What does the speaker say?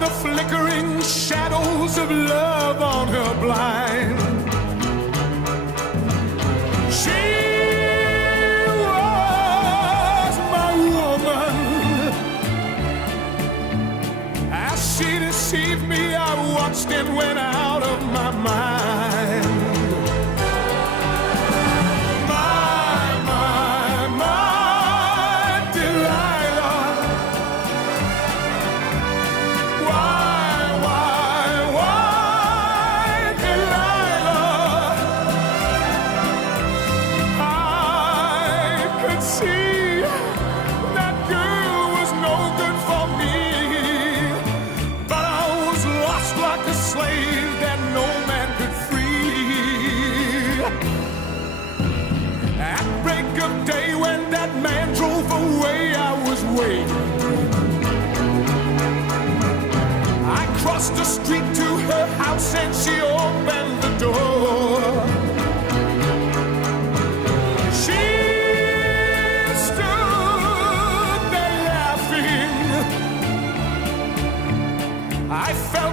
the flickering shadows of love on her blind. She was my woman. As she deceived me, I watched and went out of my mind. Day when that man drove away, I was waiting. I crossed the street to her house and she opened the door. She stood there laughing. I felt